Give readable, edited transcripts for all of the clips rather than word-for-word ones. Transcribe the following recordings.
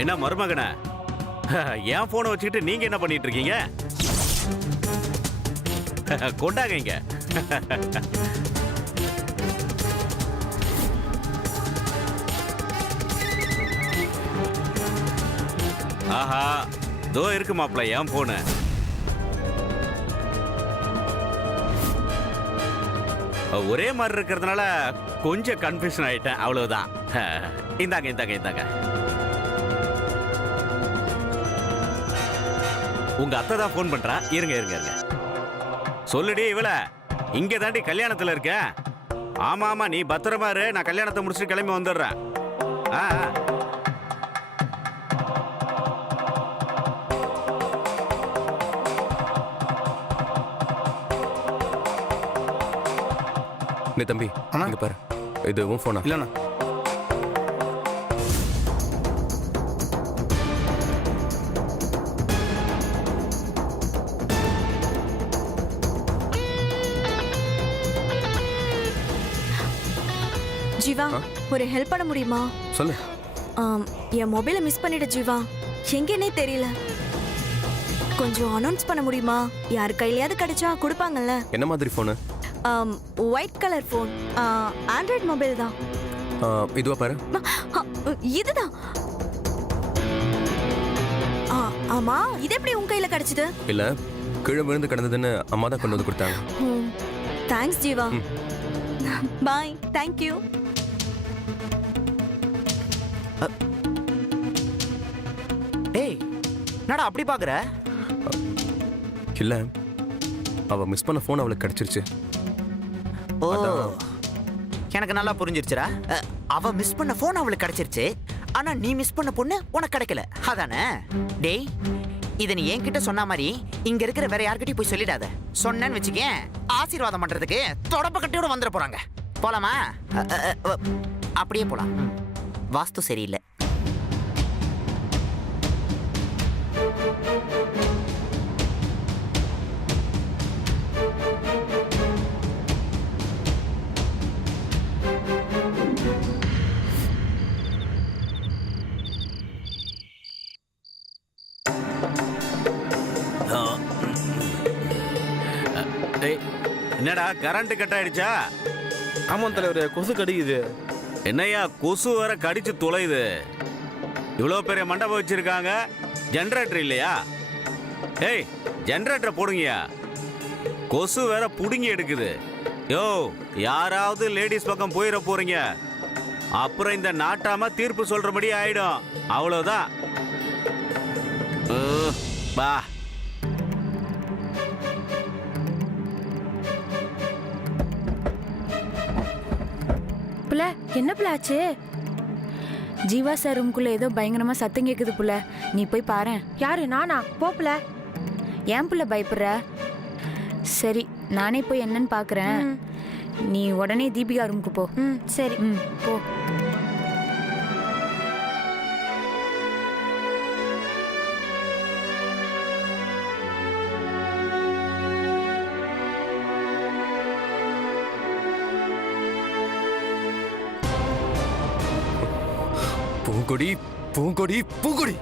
என்ன மருமகன, என் போனை வச்சுக்கிட்டு நீங்க என்ன பண்ணிட்டு இருக்கீங்க? கொண்டாங்க இங்க. ஆஹா, தோ இருக்கு மாப்பிள்ள என் போனு. ஒரே மாதிரி இருக்கிறதுனால கொஞ்சம் கன்ஃபியூஷன் ஆயிட்டேன், அவ்வளவுதான். இந்தாங்க இந்தாங்க இந்தாங்க. உங்க அத்தை தான் போன் பண்றா. இருங்க இருங்க இருங்க. சொல்லுடி இவள, இங்க தாண்டி கல்யாணத்துல இருக்க. ஆமா ஆமா, நீ பத்திரமா இரு, நான் கல்யாணத்தை முடிச்சுட்டு கிளம்பி வந்துடுறேன். நீ தம்பி இங்க பாரு, இது உன் போனா? இல்லண்ணா. ஜீவா, ஒரு ஹெல்ப் பண்ண முடியுமா? சொல்லு. என் மொபைலை மிஸ் பண்ணிட்ட ஜீவா, எங்கன்னே தெரியல. கொஞ்சம் அனௌன்ஸ் பண்ண முடியுமா? யார் கையிலயாவது கிடைச்சா கொடுப்பாங்கல்ல. என்ன மாதிரி phone? White colour phone, android mobile தான். இதுவா பாரு. இதுதான். ஆமா, இது எப்படி உங்க கையில கிடைச்சது? இல்ல, கீழே விழுந்து கிடந்ததுன்னு அம்மா தான் கொண்டு வந்து கொடுத்தாங்க. Thanks Jeeva. Bye. Thank you. டேய், என்னடா அப்படி பாக்குற? இல்ல, அவ மிஸ் பண்ண போன் அவளுக்கு கிடைச்சிருச்சு. ஓ, எனக்கு நல்லா புரிஞ்சிருச்சுடா. அவ மிஸ் பண்ண போன் அவளுக்கு கிடைச்சிருச்சு, ஆனா நீ மிஸ் பண்ண பொண்ணு உனக்கு கிடைக்கல, அதானே? டேய், இதை நீ என்கிட்ட சொன்ன மாதிரி இங்க இருக்கிற வேற யார்கிட்டயும் போய் சொல்லிடாத. சொன்னேன்னு வச்சுக்கேன், ஆசீர்வாதம் பண்றதுக்கு தொடப்ப கட்டியோட வந்துட போறாங்க. போலாமா? அப்படியே போலாம். வாஸ்து சரியில்லை. என்னடா கரண்ட் கட் ஆயிடுச்சா? ஆமாம் தலைவரே, கொசு கடிக்குது. என்னையா கொசு வேற கடிச்சு துளையுது. இவ்வளவு பெரிய மண்டபம் வச்சிருக்காங்க, ஜெனரேட்டர் இல்லையா? ஏய், ஜெனரேட்டரை போடுங்கயா, கொசு வேற புடுங்கி எடுக்குது. யோ, யாராவது லேடிஸ் பக்கம் போயிட போறீங்க, அப்புறம் இந்த நாட்டாம தீர்ப்பு சொல்றபடி ஆயிடும். அவ்வளவுதான். பா. புல, என்ன பிளாச்சு? ஜீவா சார் ரூம்குள்ள ஏதோ பயங்கரமா சத்தம் கேக்குது புல, நீ போய் பாரு. யாரு? நானா? போப்புல. ஏன் புள்ள பயப்படுற? சரி, நானே போய் என்னன்னு பாக்குறேன். நீ உடனே தீபிகா ரூமுக்கு போ. சரி. போ. பூங்கொடி பூங்கொடி பூங்கொடி.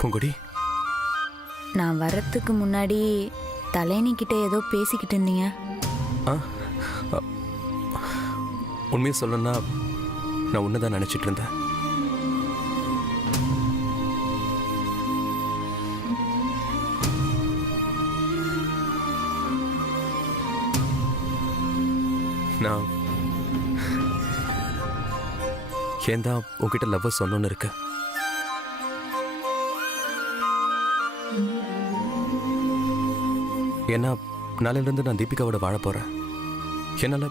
பூங்கொடி, நான் வரத்துக்கு முன்னாடி தலையணி கிட்ட ஏதோ பேசிக்கிட்டு இருந்தீங்க. உண்மையை சொல்லணும்னா நான் உன்னதான் நினைச்சிட்டு இருந்தேன். நான் ஏன் தான் உங்ககிட்ட லவ் சொன்னோன்னு இருக்கு. ஏன்னா நாளையிலேருந்து நான் தீபிகாவோட வாழ போகிறேன். என்னால்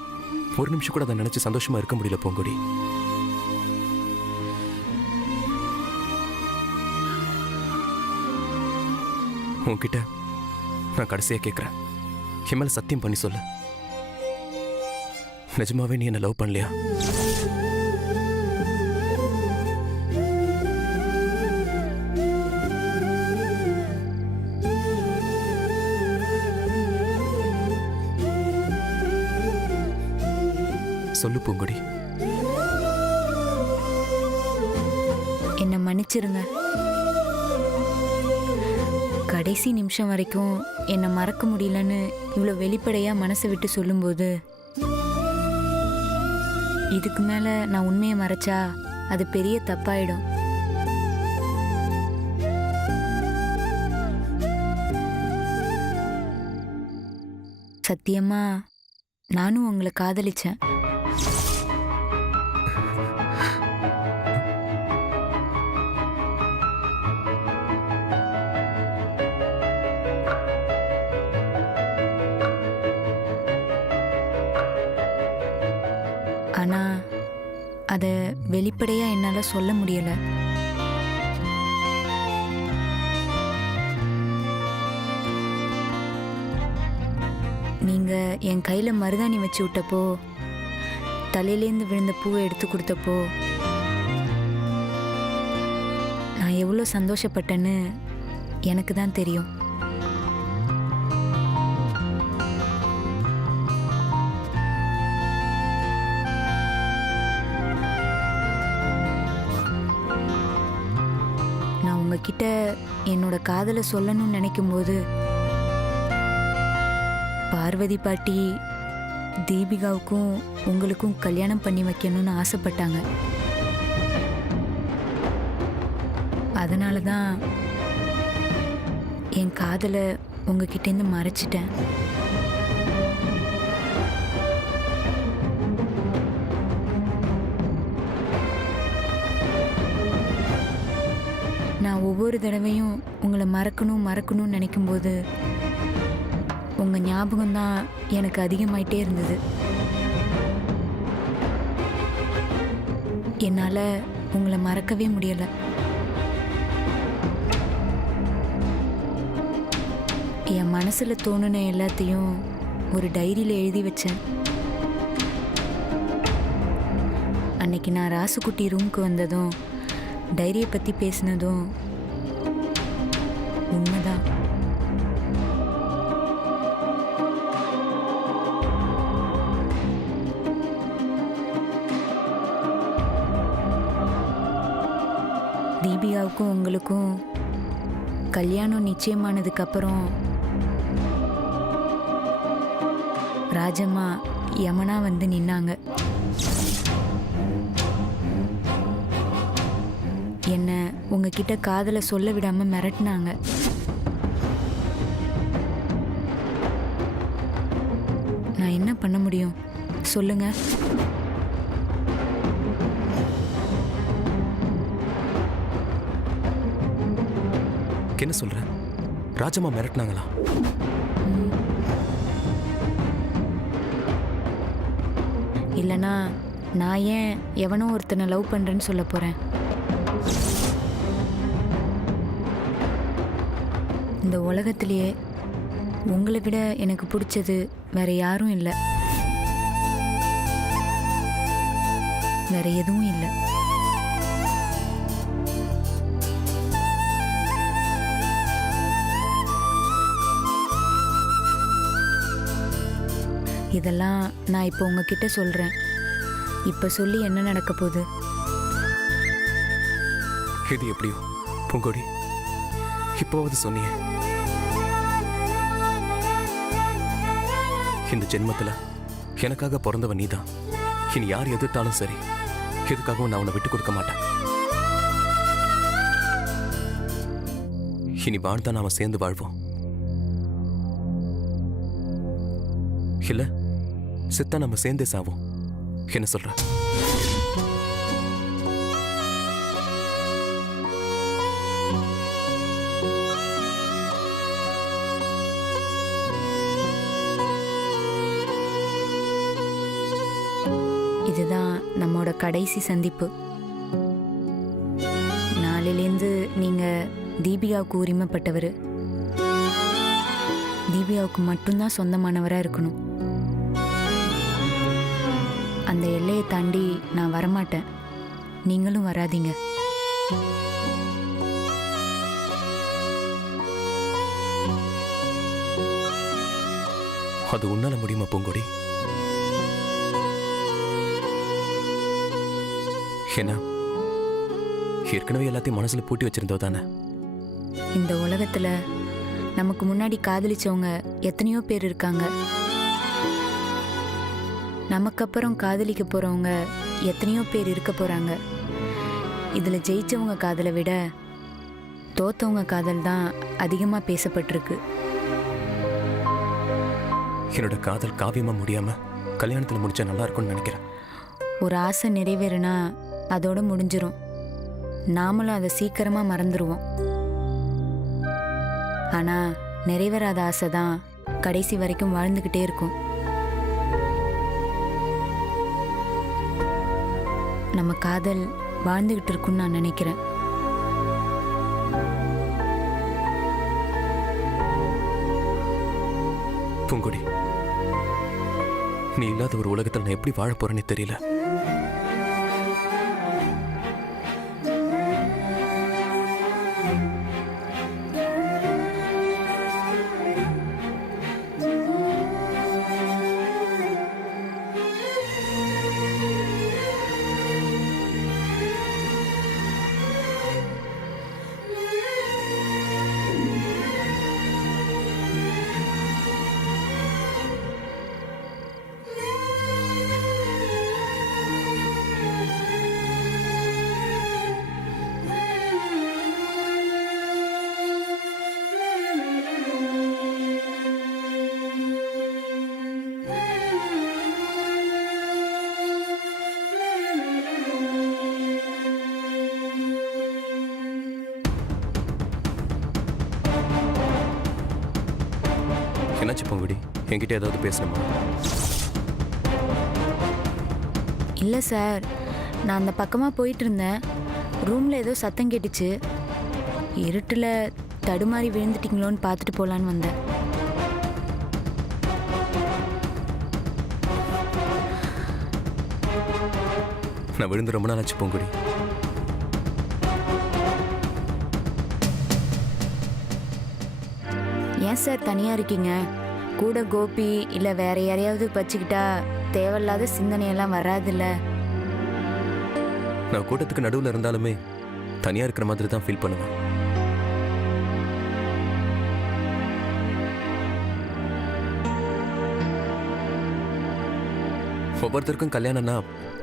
ஒரு நிமிஷம் கூட அதை நினச்சி சந்தோஷமாக இருக்க முடியல பூங்கொடி. உன்கிட்ட நான் கடைசியாக கேட்குறேன், என் மேலே சத்தியம் பண்ணி சொல்லு, நிஜமாவே நீ என்ன லவ் பண்ணலையா? சொல்லு பூங்கொடி. என்னை மன்னிச்சிருங்க. கடைசி நிமிஷம் வரைக்கும் என்னை மறக்க முடியலன்னு இவ்வளோ வெளிப்படையா மனசை விட்டு சொல்லும்போது, இதுக்கு மேல நான் உண்மையை மறைச்சா அது பெரிய தப்பாயிடும். சத்தியமா நானும் உங்களை காதலிச்சேன். ஆனா அதை வெளிப்படையா என்னால சொல்ல முடியல. நீங்க என் கையில மருதாணி வச்சு விட்டப்போ, தலையிலேருந்து விழுந்த பூவை எடுத்து கொடுத்தப்போ நான் எவ்வளோ சந்தோஷப்பட்டேன்னு எனக்கு தான் தெரியும். நான் உங்ககிட்ட என்னோட காதலை சொல்லணும்னு நினைக்கும் போது, பார்வதி பாட்டி தீபிகாவுக்கும் உங்களுக்கும் கல்யாணம் பண்ணி வைக்கணும்னு ஆசைப்பட்டாங்க. அதனால தான் என் காதலை உங்ககிட்டேருந்து மறைச்சிட்டேன். நான் ஒவ்வொரு தடவையும் உங்களை மறக்கணும்னு நினைக்கும்போது உங்கள் ஞாபகம் தான் எனக்கு அதிகமாயிட்டே இருந்தது. என்னால் உங்களை மறக்கவே முடியலை. என் மனசில் தோணுன எல்லாத்தையும் ஒரு டைரியில் எழுதி வச்சேன். அன்னைக்கு நான் ராசுக்குட்டி ரூமுக்கு வந்ததும் டைரியை பற்றி பேசினதும் உண்மைதான். தீபிகாவுக்கும் உங்களுக்கும் கல்யாணம் நிச்சயமானதுக்கு அப்புறம் ராஜம்மா யமனா வந்து நின்னாங்க. என்ன உங்ககிட்ட காதலை சொல்ல விடாம மிரட்டினாங்க. நான் என்ன பண்ண முடியும் சொல்லுங்க? என்ன சொல்ற? ராஜம்மா மிரட்டினாங்களா? இல்லைனா நான் ஏன் எவனோ ஒருத்தனை லவ் பண்றேன்னு சொல்ல போறேன்? இந்த உலகத்திலேயே உங்களை விட எனக்கு பிடிச்சது வேற யாரும் இல்லை, வேற எதுவும் இல்லை. இதெல்லாம் நான் இப்போ உங்ககிட்ட சொல்றேன். இப்போ சொல்லி என்ன நடக்க போகுது? இது எப்படியோ பூங்கொடி, இப்போவது சொன்னியே. இந்த ஜென்மத்தில் எனக்காக பிறந்தவன் நீதான். இனி யார் எதிர்த்தாலும் சரி, எதுக்காகவும் நான் உன்னை விட்டு கொடுக்க மாட்டேன். இனி வாழ்ந்தா நாம சேர்ந்து வாழ்வோம், இல்ல சித்தா நம்ம சேர்ந்தே சாவோம். என்ன சொல்ற? நம்மோட கடைசி சந்திப்பு. நாளிலேருந்து நீங்க தீபிகாவுக்கு உரிமைப்பட்டவர். தீபிகாவுக்கு மட்டும்தான் சொந்தமானவராக இருக்கணும். அந்த எல்லையை தாண்டி நான் வரமாட்டேன், நீங்களும் வராதீங்க. அது உன்னால முடியுமா பூங்கொடி? என்ன ஏற்கனவே எல்லாத்தையும் மனசுல பூட்டி வச்சிருந்தோ தானே? இந்த உலகத்துல நமக்கு முன்னாடி காதலிச்சவங்க எத்தனையோ பேர் இருக்காங்க. நமக்கு அப்புறம் காதலிக்க போறவங்க எத்தனையோ பேர் இருக்க போறாங்க. இதுல ஜெயிச்சவங்க காதலை விட தோத்தவங்க காதல் தான் அதிகமா பேசப்பட்டிருக்கு. என்னோட காதல் காவியமா முடியாம கல்யாணத்துல முடிச்சா நல்லா இருக்கும்னு நினைக்கிறேன். ஒரு ஆசை நிறைவேறுனா அதோட முடிஞ்சிரும். நாமளும் அதை சீக்கிரமா மறந்துடுவோம். ஆனா நிறைவேறாத ஆசை தான் கடைசி வரைக்கும் வாழ்ந்துகிட்டே இருக்கும். நம்ம காதல் வாழ்ந்துகிட்டு இருக்குன்னு நான் நினைக்கிறேன். பூங்கொடி, நீ இல்லாத ஒரு உலகத்தில் நான் எப்படி வாழ போறேன்னு தெரியல. என்னாச்சு பூங்கொடி? என்கிட்ட ஏதாவது பேசணுமா? இல்லை சார், நான் அந்த பக்கமாக போயிட்டு இருந்தேன். ரூமில் ஏதோ சத்தம் கேட்டுச்சு. இருட்டில் தடுமாறி விழுந்துட்டீங்களோன்னு பார்த்துட்டு போகலான்னு வந்தேன். நான் விழுந்து ரொம்ப நாள் ஆச்சு பூங்கொடி. ஏன் சார் தனியாக இருக்கீங்க? கூட கோபி இல்லை வேற யாரையாவது வச்சுக்கிட்டா தேவையில்லாத சிந்தனையெல்லாம் வராதுல்ல. நான் கூட்டத்துக்கு நடுவில் இருந்தாலுமே தனியா இருக்கிற மாதிரி தான் ஃபீல் பண்ணுவேன். ஒவ்வொருத்தருக்கும் கல்யாணம்னா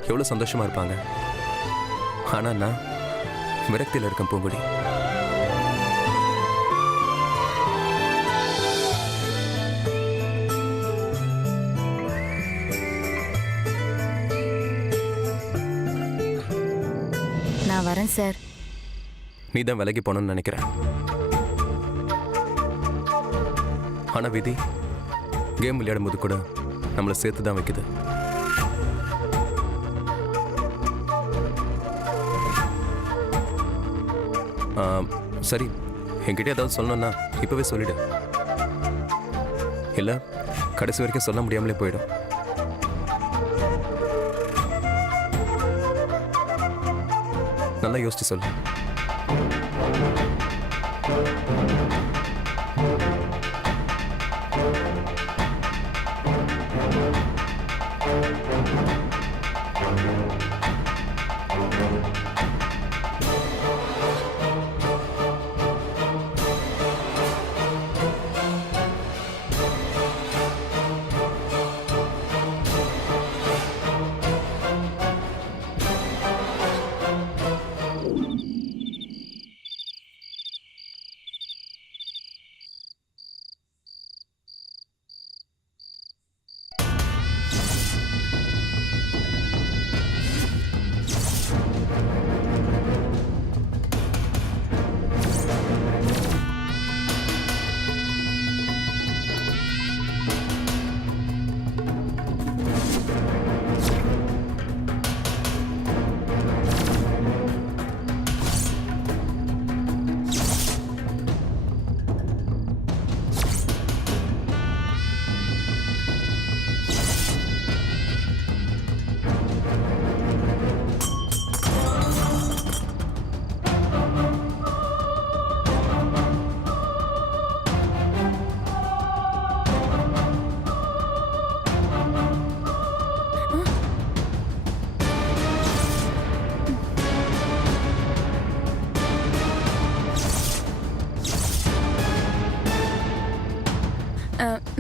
எவ்வளோ சந்தோஷமா இருப்பாங்க. ஆனா நான் விரக்தியில் இருக்கேன் பூங்கொடி. நான் வரேன் சார். நீ தான் விலகி போனோன்னு நினைக்கிறேன். ஆனா விதி கேம் விளையாடும் போது கூட நம்மளை சேர்த்து தான் வைக்குது. சரி, என்கிட்ட ஏதாவது சொல்லணும்னா இப்பவே சொல்லிடு. இல்ல கடைசி வரைக்கும் சொல்ல முடியாமலே போயிடும். நல்லா யோசிச்சு சொல்லு.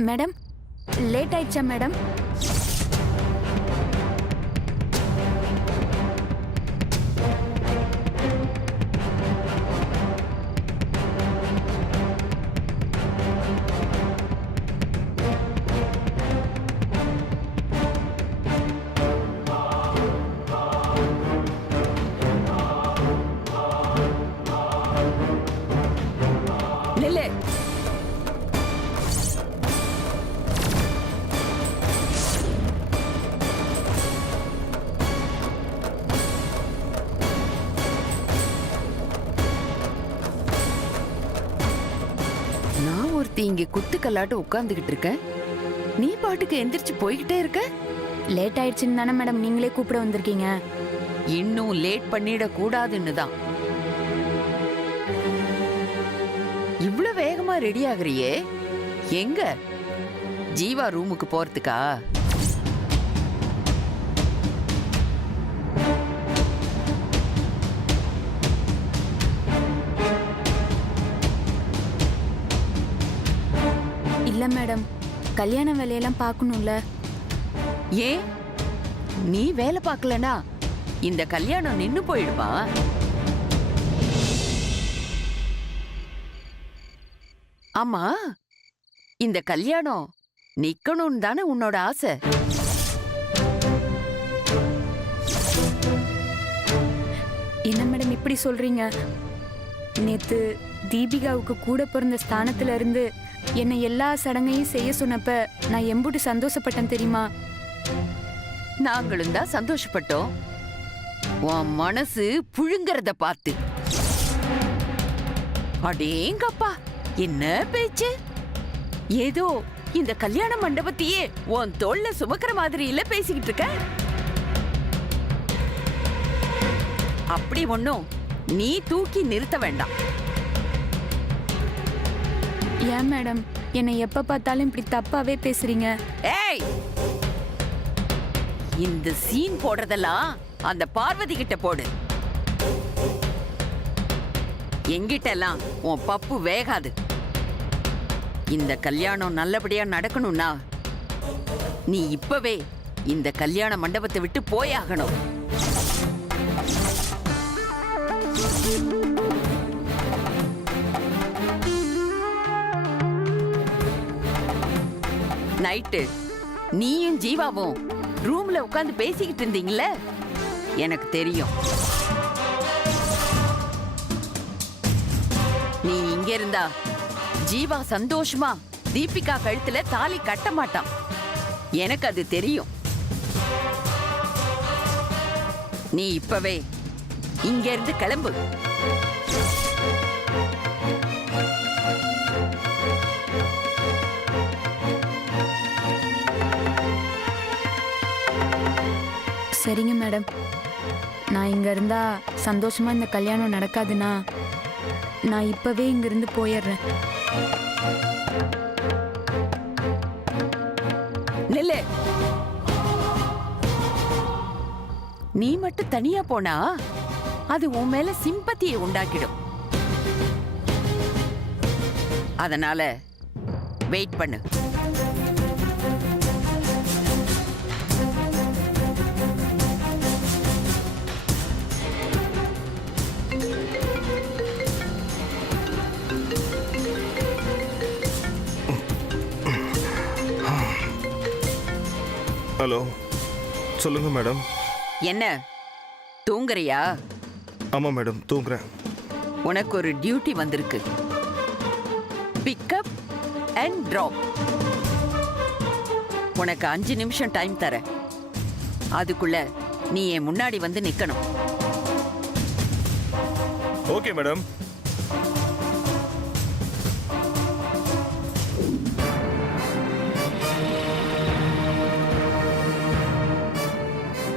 மேடம் லேட் ஆயிடுச்சா மேடம்? நில்லு. நான் ஒருத்தி இங்க குத்துக்கல்லாட்டு உட்கார்ந்துகிட்டு இருக்கேன், நீ பாட்டுக்கு எந்திரிச்சு போய்கிட்டே இருக்க. லேட் ஆயிடுச்சுன்னு தானே மேடம் நீங்களே கூப்பிட வந்திருக்கீங்க. இன்னும் லேட் பண்ணிட கூடாதுன்னு தான். இவ்ளோ வேகமா ரெடி ஆகுறியே, எங்க ஜீவா ரூமுக்கு போறதுக்கா? இல்ல மேடம், கல்யாண வேலையெல்லாம் பார்க்கணும்ல. ஏன் நீ வேலை பார்க்கலனா இந்த கல்யாணம் நின்னு போயிடுமா? ஆமா, இந்த கல்யாணம் நிக்கணும்னு தானே உன்னோட ஆசை? என்ன மேடம் இப்படி சொல்றீங்க? நேத்து தீபிகாவுக்கு கூட பிறந்த ஸ்தானத்துல இருந்து என்னை எல்லா சடங்கையும் செய்ய சொன்னப்ப நான் எம்புட்டு சந்தோஷப்பட்டேன் தெரியுமா? நாங்களும் தான் சந்தோஷப்பட்டோம், உன் மனசு புழுங்கறத பார்த்து. அடேங்கப்பா, என்ன பேச்சு! ஏதோ இந்த கல்யாண மண்டபத்தையே உன் தோள்ல சுமக்கிற மாதிரி இல்ல பேசிக்கிட்டு இருக்க. அப்படி ஒண்ணும் நீ தூக்கி நிறுத்த வேண்டாம். ஏன் மேடம் என்னை எப்ப பார்த்தாலும் இப்படி தப்பாவே பேசுறீங்க? ஏய், இந்த சீன் போடுறதெல்லாம் அந்த பார்வதி கிட்ட போடு. எங்கிட்ட எல்லாம் உன் பப்பு வேகாது. இந்த கல்யாணம் நல்லபடியா நடக்கணும்னா நீ இப்பவே இந்த கல்யாண மண்டபத்தை விட்டு போயாகணும். நைட்டு நீயும் ஜீவாவும் ரூம்ல உட்கார்ந்து பேசிக்கிட்டு இருந்தீங்கல்ல, எனக்கு தெரியும். நீ இங்க இருந்தா ஜீவா சந்தோஷமா தீபிகா கழுத்துல தாலி கட்ட மாட்டான், எனக்கு அது தெரியும். நீ இப்பவே இங்க இருந்து கிளம்பு. சரிங்க மேடம், நான் இங்க இருந்தா சந்தோஷமா இந்த கல்யாணம் நடக்காதுன்னா நான் இப்பவே இங்க இருந்து போயிடுறேன். நில்லு. நீ மட்டும் தனியா போனா அது உன் மேல சிம்பத்தியை உண்டாக்கிடும். அதனால வெயிட் பண்ணு. ஹலோ, சொல்லுங்க மேடம். என்ன தூங்குறியா? ஆமா மேடம், தூங்குறேன். உனக்கு ஒரு டியூட்டி வந்திருக்கு. Pickup and drop. உனக்கு 5 நிமிஷம் டைம் தரேன். அதுக்குள்ள நீ என் முன்னாடி வந்து நிக்கணும். Okay madam.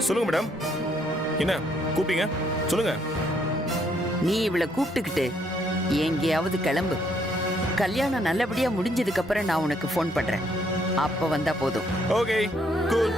சொல்லுங்க மேடம், என்ன கூப்பிட்டீங்க? சொல்லுங்க. நீ இவளை கூப்பிட்டுக்கிட்டு எங்கேயாவது கிளம்பு. கல்யாணம் நல்லபடியா முடிஞ்சதுக்கு அப்புறம் நான் உனக்கு ஃபோன் பண்றேன். அப்ப வந்தா போதும். Okay, cool.